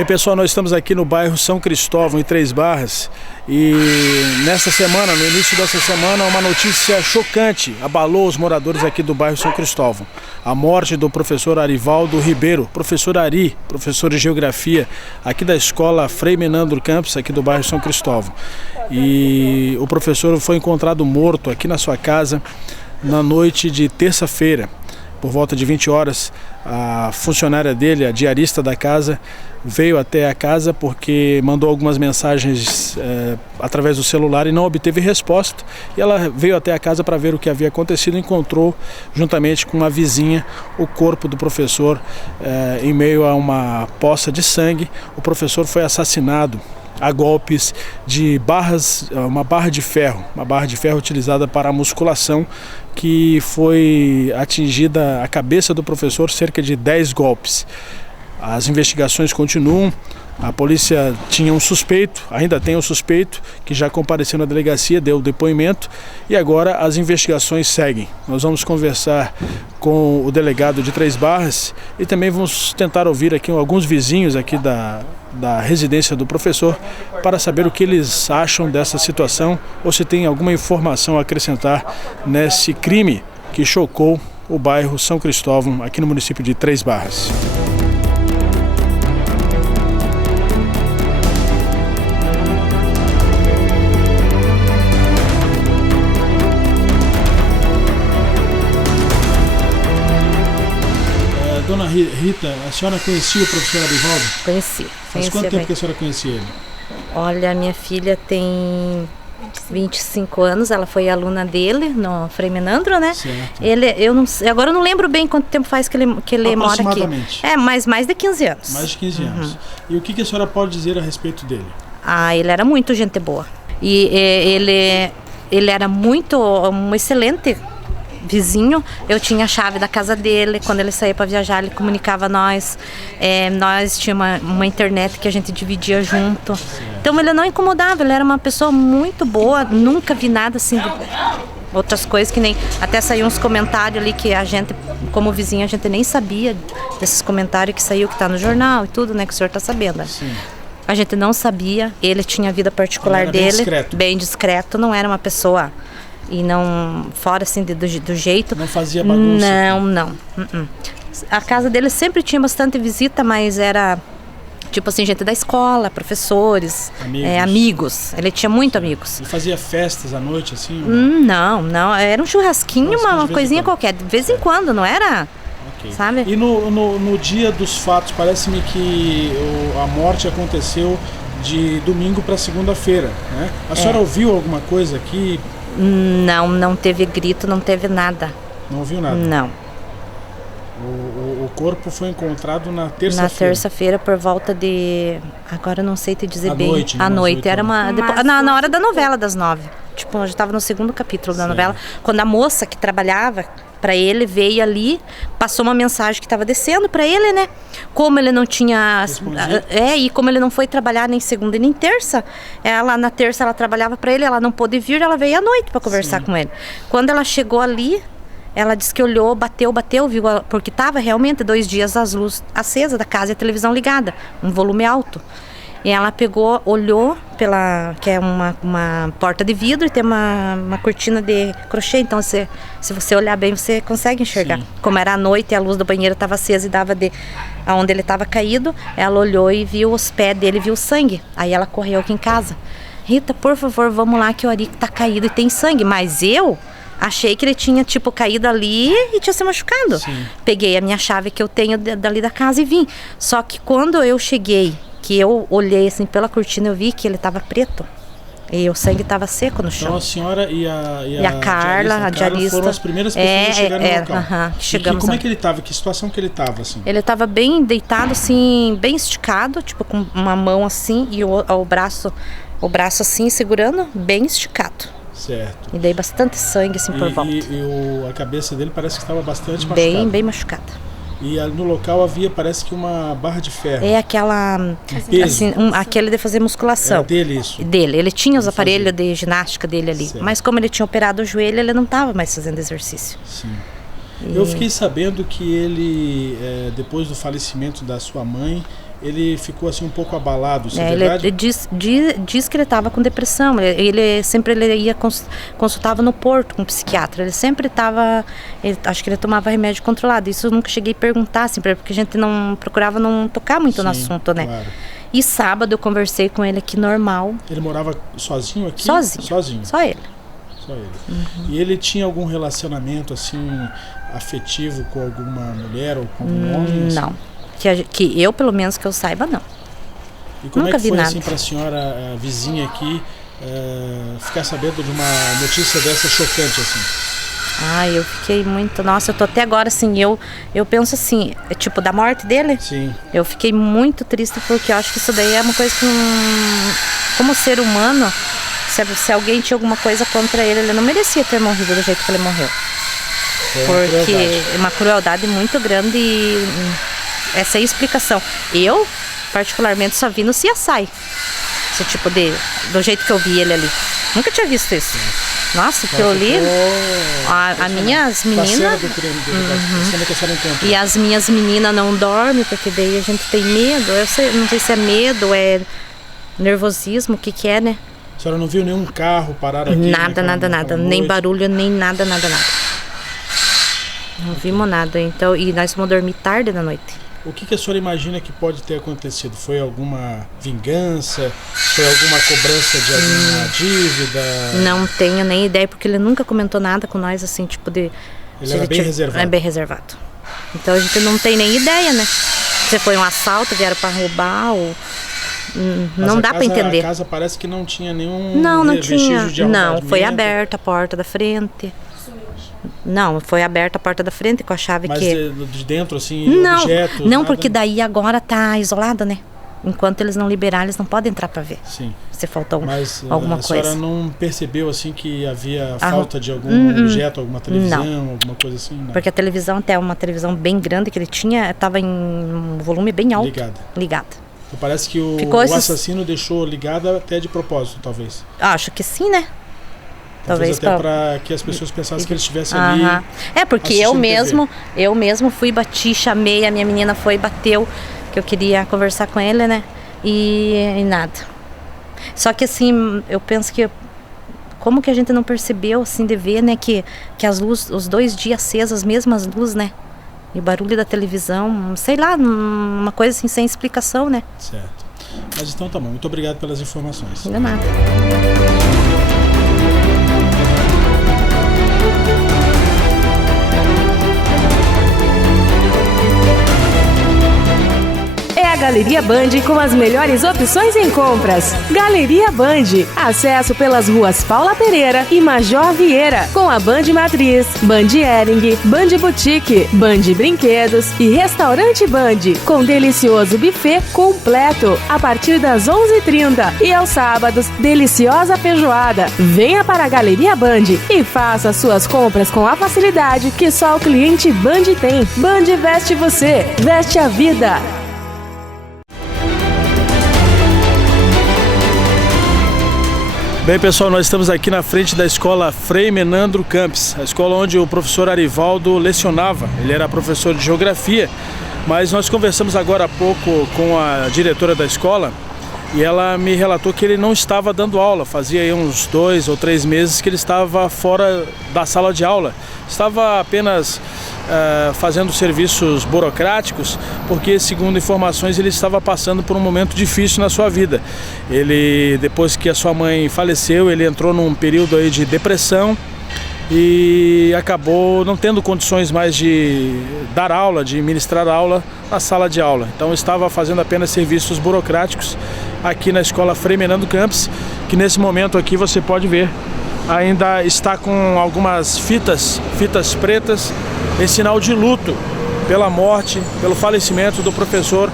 Bem, pessoal, nós estamos aqui no bairro São Cristóvão, em Três Barras, e nessa semana, no início dessa semana, uma notícia chocante abalou os moradores aqui do bairro São Cristóvão. A morte do professor Arivaldo Ribeiro, professor Ari, professor de Geografia, aqui da escola Frei Menandro Campos, aqui do bairro São Cristóvão. E o professor foi encontrado morto aqui na sua casa na noite de terça-feira. Por volta de 20 horas, a funcionária dele, a diarista da casa, veio até a casa porque mandou algumas mensagens através do celular e não obteve resposta. E ela veio até a casa para ver o que havia acontecido e encontrou, juntamente com uma vizinha, o corpo do professor em meio a uma poça de sangue. O professor foi assassinado a golpes de uma barra de ferro utilizada para a musculação, que foi atingida a cabeça do professor, cerca de 10 golpes. As investigações continuam. A polícia tinha um suspeito, ainda tem um suspeito, que já compareceu na delegacia, deu depoimento, e agora as investigações seguem. Nós vamos conversar com o delegado de Três Barras e também vamos tentar ouvir aqui alguns vizinhos aqui da residência do professor para saber o que eles acham dessa situação ou se tem alguma informação a acrescentar nesse crime que chocou o bairro São Cristóvão, aqui no município de Três Barras. Dona Rita, a senhora conhecia o professor Arivaldo? Conheci. Faz quanto tempo que a senhora conhecia ele? Olha, minha filha tem 25 anos, ela foi aluna dele no Frei Menandro, né? Certo. Agora eu não lembro bem quanto tempo faz que ele mora aqui. Aproximadamente. Mas mais de 15 anos. Mais de 15 anos. E o que a senhora pode dizer a respeito dele? Ele era muito gente boa. E ele era um excelente vizinho. Eu tinha a chave da casa dele. Quando ele saía para viajar, ele comunicava a nós. Nós tínhamos uma internet que a gente dividia junto. Então ele não incomodava, ele era uma pessoa muito boa. Nunca vi nada assim de outras coisas, que nem até saiu uns comentários ali que a gente, como vizinho, a gente nem sabia desses comentários que saiu, que tá no jornal e tudo, né, que o senhor tá sabendo, né? Sim. A gente não sabia. Ele tinha a vida particular dele, bem discreto, não era uma pessoa e não fora assim do jeito. Não fazia bagunça? Não. A casa dele sempre tinha bastante visita, mas era tipo assim, gente da escola, professores, amigos. Ele tinha muito amigos. Ele fazia festas à noite, assim? Não. Era um churrasquinho, uma coisinha qualquer. De vez em quando, não era? Okay. Sabe? E no dia dos fatos, parece-me que a morte aconteceu de domingo para segunda-feira, né? A senhora ouviu alguma coisa aqui? Não teve grito, não teve nada. Não ouviu nada? Não. O corpo foi encontrado na terça-feira? Na terça-feira, por volta de... Agora eu não sei te dizer bem. Noite, né? À noite. Era na hora da novela, das 9. Tipo, eu já estava no segundo capítulo da novela. Quando a moça que trabalhava para ele veio ali, passou uma mensagem que estava descendo para ele, né? Como ele não tinha... e como ele não foi trabalhar nem segunda nem terça, na terça ela trabalhava para ele, ela não pôde vir, ela veio à noite para conversar com ele. Quando ela chegou ali, ela disse que olhou, bateu, viu, porque estava realmente 2 dias as luzes acesas da casa e a televisão ligada, um volume alto. E ela pegou, olhou que é uma porta de vidro e tem uma cortina de crochê, então se você olhar bem, você consegue enxergar. Sim. Como era à noite e a luz do banheiro estava acesa e dava aonde ele estava caído, ela olhou e viu os pés dele, viu o sangue. Aí ela correu aqui em casa. Rita, por favor, vamos lá que o Ari tá caído e tem sangue. Mas eu achei que ele tinha, caído ali e tinha se machucado. Sim. Peguei a minha chave que eu tenho dali da casa e vim. Só que quando eu cheguei, que eu olhei assim pela cortina, eu vi que ele estava preto. E o sangue estava seco no chão. Então a senhora e a Carla, a diarista foram as primeiras pessoas a chegarem no local. Chegamos. Como é que ele estava? Que situação que ele estava, assim? Ele estava bem deitado, assim, bem esticado, com uma mão assim e o braço assim, segurando, bem esticado. Certo. E dei bastante sangue, assim, por volta. E a cabeça dele parece que estava bastante machucada. Bem machucada. E no local havia, parece que uma barra de ferro. Aquela... Assim, aquele de fazer musculação. Era dele isso? Dele. Ele tinha os aparelhos de ginástica dele ali. Certo. Mas como ele tinha operado o joelho, ele não estava mais fazendo exercício. Sim. Eu fiquei sabendo que ele, depois do falecimento da sua mãe, ele ficou assim um pouco abalado, isso é Ele verdade? diz que ele estava com depressão. Ele sempre ia consultava no Porto com um psiquiatra. Ele sempre estava, acho que ele tomava remédio controlado. Isso eu nunca cheguei a perguntar, assim, porque a gente não procurava não tocar muito no assunto, né? Claro. E sábado eu conversei com ele aqui normal. Ele morava sozinho aqui? Sozinho. Só ele. Só ele. E ele tinha algum relacionamento assim afetivo com alguma mulher ou com algum homem? Assim? Não. Que eu, pelo menos, que eu saiba, não. E como Nunca é que foi vi assim nada. para a senhora, a vizinha aqui, ficar sabendo de uma notícia dessa chocante assim? Eu fiquei muito... Nossa, eu tô até agora, assim, eu penso assim, tipo, da morte dele. Sim. Eu fiquei muito triste porque eu acho que isso daí é uma coisa que, como ser humano, se alguém tinha alguma coisa contra ele, ele não merecia ter morrido do jeito que ele morreu. Porque é uma crueldade muito grande e essa é a explicação. Eu, particularmente, só vi no CSI. Esse tipo do jeito que eu vi ele ali. Nunca tinha visto isso. Nossa, que eu li. As minhas meninas. E as minhas meninas não dormem, porque daí a gente tem medo. Não sei se é medo, é nervosismo, o que é, né? A senhora não viu nenhum carro parar aqui? Nada. Nem barulho, nem nada. Não vimos nada. Então, e nós vamos dormir tarde da noite. O que a senhora imagina que pode ter acontecido? Foi alguma vingança? Foi alguma cobrança de alguma dívida? Não tenho nem ideia, porque ele nunca comentou nada com nós, assim, tipo de... Ele era bem reservado? É bem reservado. Então a gente não tem nem ideia, né? Se foi um assalto, vieram para roubar ou... Não dá para entender. A casa parece que não tinha nenhum não vestígio de arrombamento. Não, foi aberta a porta da frente. Não, foi aberta a porta da frente com a chave. Mas que... de dentro, assim, não, objetos? Não, nada? porque daí agora tá isolada, né? Enquanto eles não liberarem, eles não podem entrar para ver. Sim. Se faltou mas, alguma coisa. Mas a senhora não percebeu, assim, que havia falta de algum objeto, alguma televisão, alguma coisa assim? Não. Porque a televisão, até uma televisão bem grande que ele tinha, estava em um volume bem alto. Ligada. Então, parece que o assassino deixou ligada até de propósito, talvez. Acho que sim, né? Talvez até para que as pessoas pensassem que ele estivesse ali. É, porque eu mesmo fui, bati, chamei, a minha menina foi, bateu, que eu queria conversar com ele, né? E nada. Só que assim, eu penso que como que a gente não percebeu, assim, de ver, né, que as luzes, os 2 dias acesas, as mesmas luzes, né? E o barulho da televisão, sei lá, uma coisa assim sem explicação, né? Certo. Mas então tá bom, muito obrigado pelas informações. Não é nada. Galeria Band com as melhores opções em compras. Galeria Band. Acesso pelas ruas Paula Pereira e Major Vieira. Com a Band Matriz, Band Hering, Band Boutique, Band Brinquedos e Restaurante Band. Com delicioso buffet completo. A partir das 11h30. E aos sábados, deliciosa feijoada. Venha para a Galeria Band e faça suas compras com a facilidade que só o cliente Band tem. Band veste você. Veste a vida. Bem, pessoal, nós estamos aqui na frente da escola Frei Menandro Campos, a escola onde o professor Arivaldo lecionava. Ele era professor de geografia, mas nós conversamos agora há pouco com a diretora da escola e ela me relatou que ele não estava dando aula. Fazia aí uns 2 ou 3 meses que ele estava fora da sala de aula. Estava apenas fazendo serviços burocráticos, porque, segundo informações, ele estava passando por um momento difícil na sua vida. Ele, depois que a sua mãe faleceu, ele entrou num período aí de depressão e acabou não tendo condições mais de dar aula, de ministrar aula na sala de aula. Então estava fazendo apenas serviços burocráticos aqui na escola Frei Menandro Campos, que nesse momento aqui você pode ver, ainda está com algumas fitas pretas em sinal de luto pela morte, pelo falecimento do professor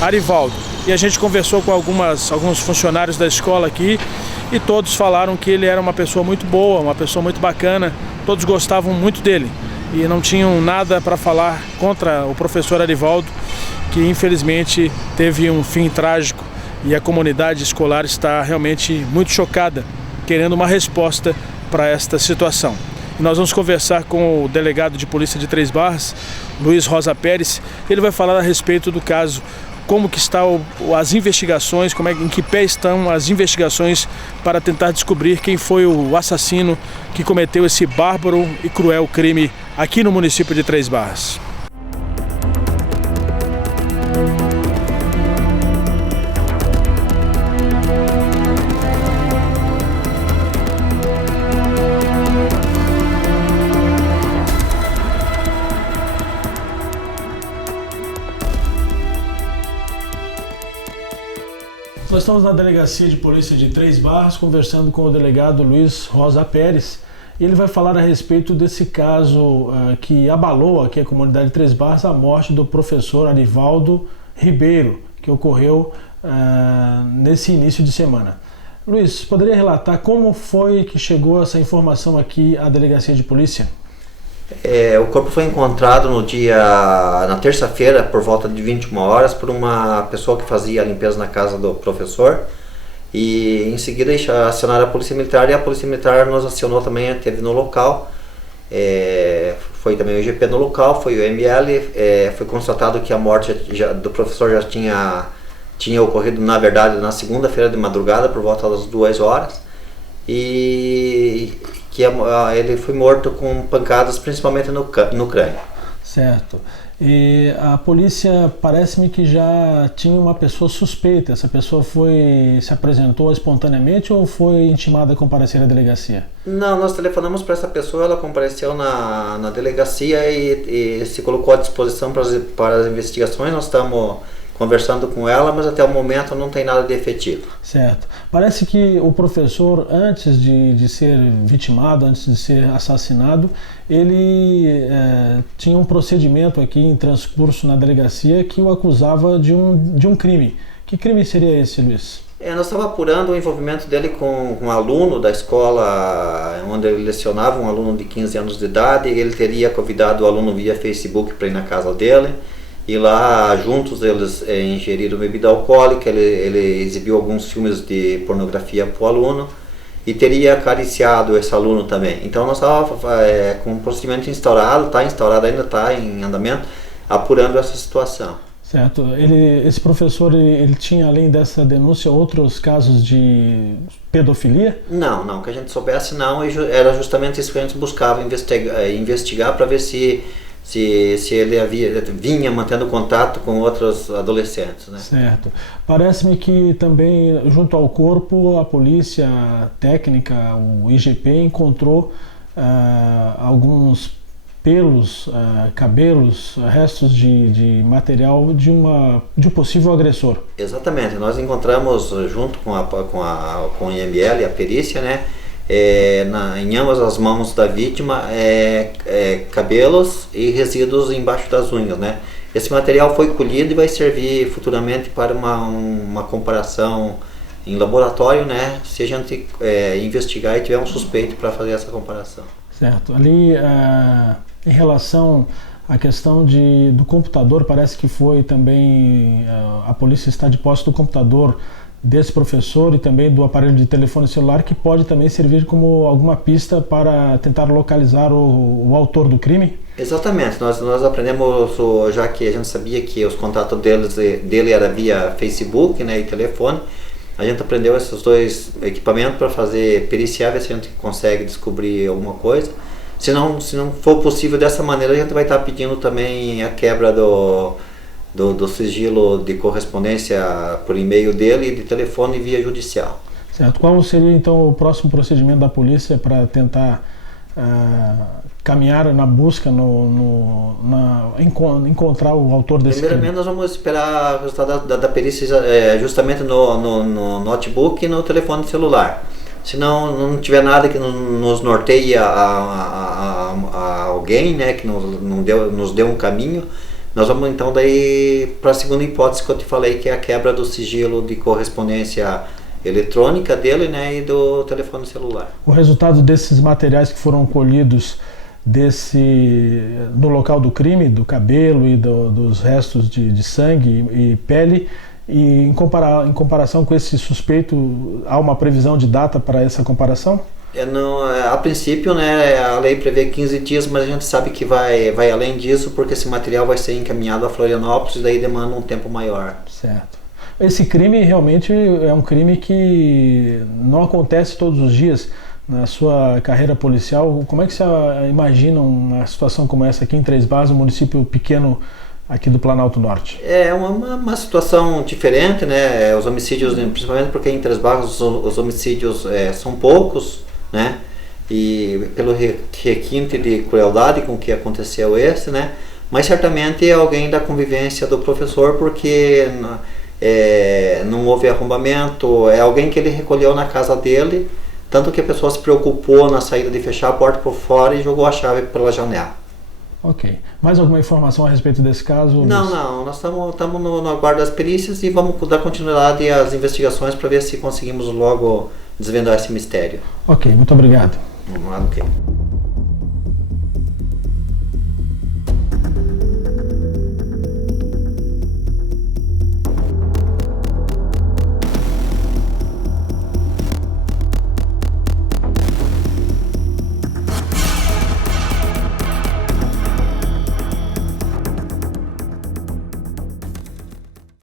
Arivaldo. E a gente conversou com alguns funcionários da escola aqui e todos falaram que ele era uma pessoa muito boa, uma pessoa muito bacana, todos gostavam muito dele e não tinham nada para falar contra o professor Arivaldo, que infelizmente teve um fim trágico, e a comunidade escolar está realmente muito chocada, querendo uma resposta para esta situação. E nós vamos conversar com o delegado de polícia de Três Barras, Luiz Rosa Pérez. Ele vai falar a respeito do caso como que estão as investigações, em que pé estão as investigações para tentar descobrir quem foi o assassino que cometeu esse bárbaro e cruel crime aqui no município de Três Barras. Nós estamos na Delegacia de Polícia de Três Barras conversando com o delegado Luiz Rosa Pérez e ele vai falar a respeito desse caso que abalou aqui a comunidade de Três Barras, a morte do professor Arivaldo Ribeiro, que ocorreu nesse início de semana. Luiz, poderia relatar como foi que chegou essa informação aqui à Delegacia de Polícia? O corpo foi encontrado na terça-feira, por volta de 21 horas, por uma pessoa que fazia a limpeza na casa do professor. E em seguida acionaram a Polícia Militar e a Polícia Militar nos acionou também, esteve no local. Foi também o IGP no local, foi o ML. Foi constatado que a morte do professor já tinha ocorrido, na verdade, na segunda-feira de madrugada, por volta das 2 horas. E que ele foi morto com pancadas, principalmente no crânio. Certo. E a polícia parece-me que já tinha uma pessoa suspeita. Essa pessoa se apresentou espontaneamente ou foi intimada a comparecer à delegacia? Não, nós telefonamos para essa pessoa, ela compareceu na delegacia e se colocou à disposição para as investigações. Nós estamos conversando com ela, mas até o momento não tem nada de efetivo. Certo. Parece que o professor, antes de ser vitimado, antes de ser assassinado, ele tinha um procedimento aqui em transcurso na delegacia que o acusava de um crime. Que crime seria esse, Luiz? Nós estávamos apurando o envolvimento dele com um aluno da escola onde ele lecionava, um aluno de 15 anos de idade. Ele teria convidado o aluno via Facebook para ir na casa dele. E lá, juntos, eles ingeriram bebida alcoólica, ele exibiu alguns filmes de pornografia para o aluno e teria acariciado esse aluno também. Então, nós estávamos com um procedimento instaurado, ainda está em andamento, apurando essa situação. Certo. Esse professor, ele tinha, além dessa denúncia, outros casos de pedofilia? Não, que a gente soubesse não, era justamente isso que a gente buscava investigar para ver se ele vinha mantendo contato com outros adolescentes, né? Certo. Parece-me que também, junto ao corpo, a polícia técnica, o IGP, encontrou alguns pelos, cabelos, restos de material de um possível agressor. Exatamente. Nós encontramos, junto com o IML, a perícia, né? Em ambas as mãos da vítima, cabelos e resíduos embaixo das unhas, né? Esse material foi colhido e vai servir futuramente para uma comparação em laboratório, né? Se a gente investigar e tiver um suspeito para fazer essa comparação. Certo. Ali, em relação à questão do computador, parece que foi também, a polícia está de posse do computador desse professor e também do aparelho de telefone celular, que pode também servir como alguma pista para tentar localizar o autor do crime? Exatamente, nós aprendemos, já que a gente sabia que os contatos dele era via Facebook, né, e telefone, a gente aprendeu esses dois equipamentos para fazer periciar, ver se a gente consegue descobrir alguma coisa. Se não for possível dessa maneira, a gente vai estar pedindo também a quebra do sigilo de correspondência por e-mail dele e de telefone via judicial. Certo. Qual seria então o próximo procedimento da polícia para tentar caminhar na busca, encontrar o autor desse crime? Primeiramente, nós vamos esperar o resultado da perícia justamente no notebook e no telefone celular. Se não tiver nada que nos norteie a alguém, né, que nos dê um caminho, nós vamos então daí para a segunda hipótese que eu te falei, que é a quebra do sigilo de correspondência eletrônica dele, né, e do telefone celular. O resultado desses materiais que foram colhidos no local do crime, do cabelo e dos restos de sangue e pele, e em comparação com esse suspeito, há uma previsão de data para essa comparação? A princípio, né, a lei prevê 15 dias, mas a gente sabe que vai além disso, porque esse material vai ser encaminhado a Florianópolis e daí demanda um tempo maior. Certo. Esse crime realmente é um crime que não acontece todos os dias. Na sua carreira policial, como é que você imagina uma situação como essa aqui em Três Barras, um município pequeno aqui do Planalto Norte? É uma situação diferente, né? Os homicídios, principalmente porque em Três Barras os homicídios são poucos, né? E pelo requinte de crueldade com que aconteceu esse, né? Mas certamente é alguém da convivência do professor, porque não houve arrombamento, é alguém que ele recolheu na casa dele, tanto que a pessoa se preocupou na saída de fechar a porta por fora e jogou a chave pela janela. Ok. Mais alguma informação a respeito desse caso? Não, nós estamos no aguardo das perícias e vamos dar continuidade às investigações para ver se conseguimos logo desvendar esse mistério. Ok, muito obrigado. Ok.